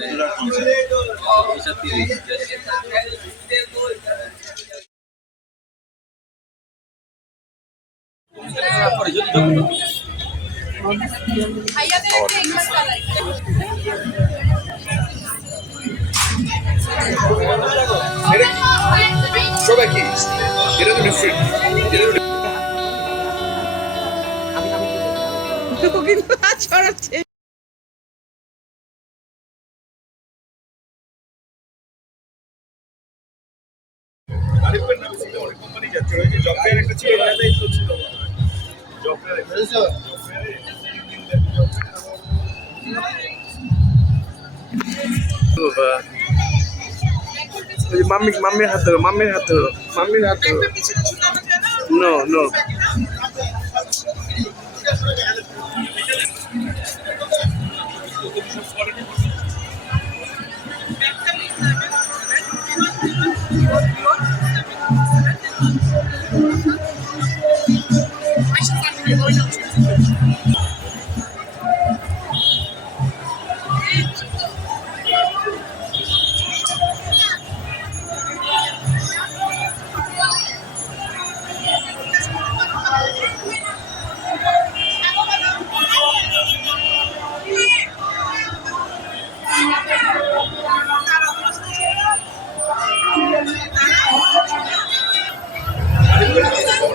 Regular concert এইসব 30 সবাই কি এটা তো ডিফারেন্ট কিন্তু ছড়াচ্ছে। আরিফের নামে ছিল অনেক কোম্পানি যাচ্ছে ওই যে জব ফেয়ার একটা ছিল এটাই তো ছিল জব ফেয়ার মাম্মির হাত ধরো, মাম্মির হাত ধরো, মাম্মির হাত ধরো। নো নো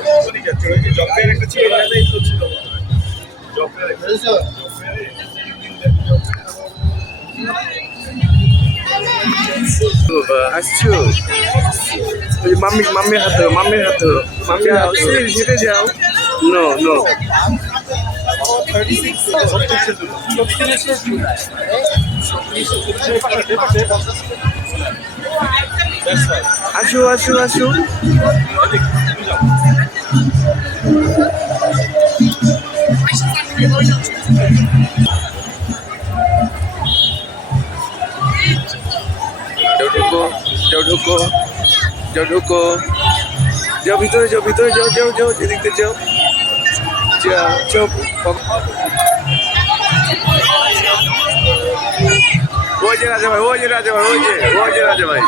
কোম্পানি যাচ্ছে ওই যে জব ফেয়ার একটা ছিল এটাই তো ছিল জব ফেয়ার আসছো ওই যে মাম্মির হাত ধরো, মাম্মির হাত ধরো, মাম্মির হাত ধরো। হেঁটে যাও। নো নো আসো আসো আসো। যাও ঢুকো, যাও ঢুকো, যাও ঢুকো, যাও ভিতরে যাও, ভিতরে যাও, যাও যাও যেদিকে যাও, যাও যাও। ওই যে রাজা ভাই, ওই যে রাজা ভাই, ওই যে রাজা ভাই।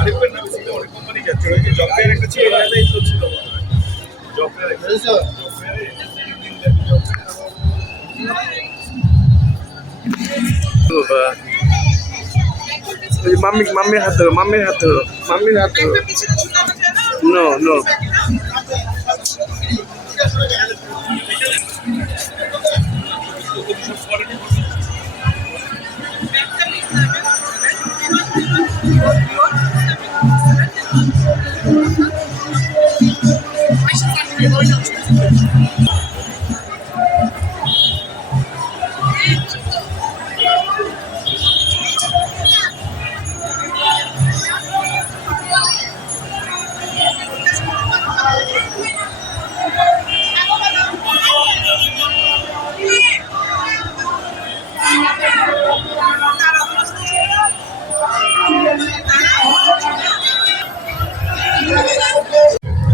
আরিফের নামে ছিল অনেক কোম্পানি যাচ্ছে ওই যে জব ফেয়ার একটা ছিল এটাই তো ছিল জব ফেয়ার ওই যে মাম্মির হাত ধরো, মাম্মির হাত ধরো, মাম্মির হাত ধরো। নো নো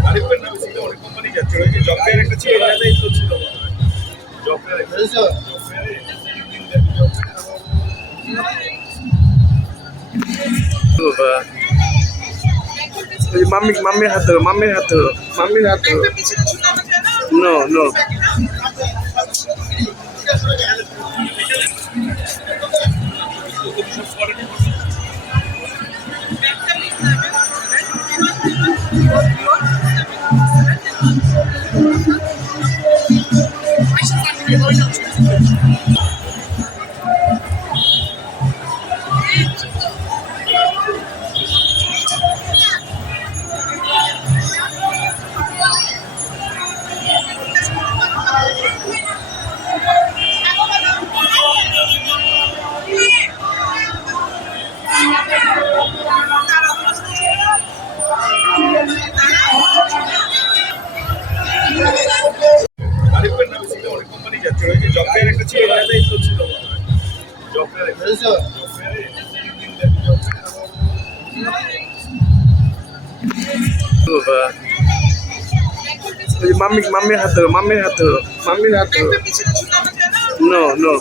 আরিফের নামে ছিল অনেক কোম্পানি যাচ্ছে ওই যে জব ফেয়ার একটা ছিল এটাই তো ছিল জব ফেয়ার ওই যে মাম্মির হাত ধরো, মাম্মির হাত ধরো, মাম্মির হাত ধরো। নো নো আরিফের নামে ছিল অনেক কোম্পানি যাচ্ছে ওই যে জব ফেয়ার একটা ছিল এটাই তো ছিল জব ফেয়ার ওই মাম্মির হাত ধরো, মাম্মির হাত ধরো, মাম্মির হাত ধরো। No no.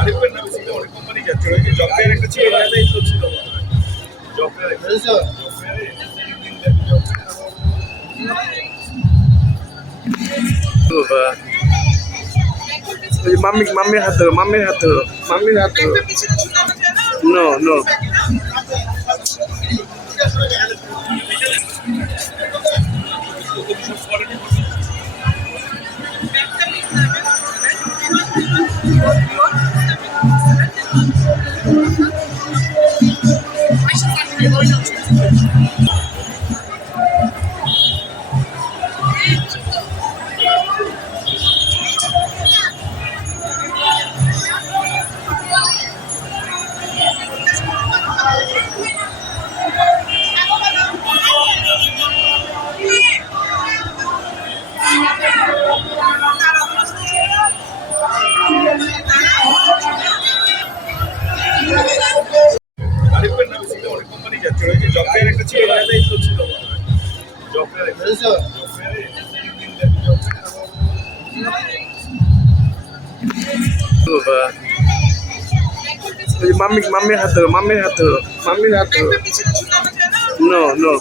আরিফের নামে ছিল অনেক কোম্পানি যাচ্ছে ওই যে জব ফেয়ার একটা ছিল এরিয়াতেই তো ছিল জব ফেয়ার ওই মাম্মির হাত ধরো, মাম্মির হাত ধরো, মাম্মির হাত ধরো। No no. আরিফের নামে ছিল অনেক কোম্পানি যাচ্ছে ওই যে জব ফেয়ার একটা ছিল এরিয়াতেই তো ছিল জব ফেয়ার ওই মাম্মির হাত ধরো, মাম্মির হাত ধরো, মাম্মির হাত ধরো। No no.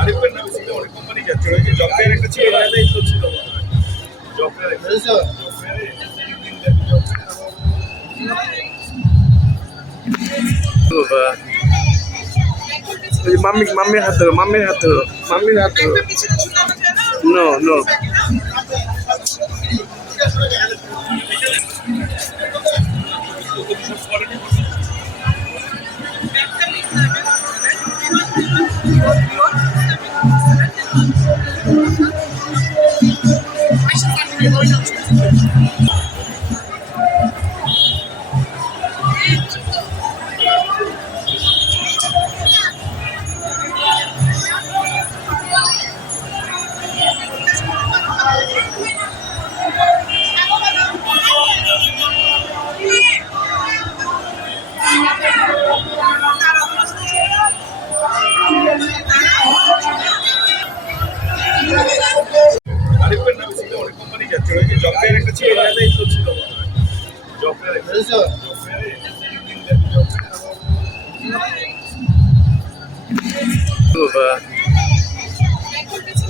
আরিফের নামে ছিল অনেক কোম্পানি যাচ্ছে ওই যে জব ফেয়ার একটা ছিল এরিয়াতেই তো ছিল জব ফেয়ার ওই মাম্মির হাত ধরো, মাম্মির হাত ধরো, মাম্মির হাত ধরো। No no. আরিফের নামে ছিল অনেক কোম্পানি যাচ্ছে ওই যে জব ফেয়ার একটা ছিল এরিয়াতেই তো ছিল জব ফেয়ার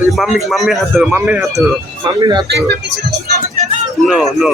ওই মাম্মির হাত ধরো, মাম্মির হাত ধরো, মাম্মির হাত ধরো। No no.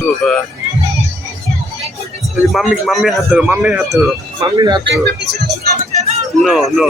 বাবা ওই যে মাম্মির হাত ধরো মাম্মির হাত ধরো নো নো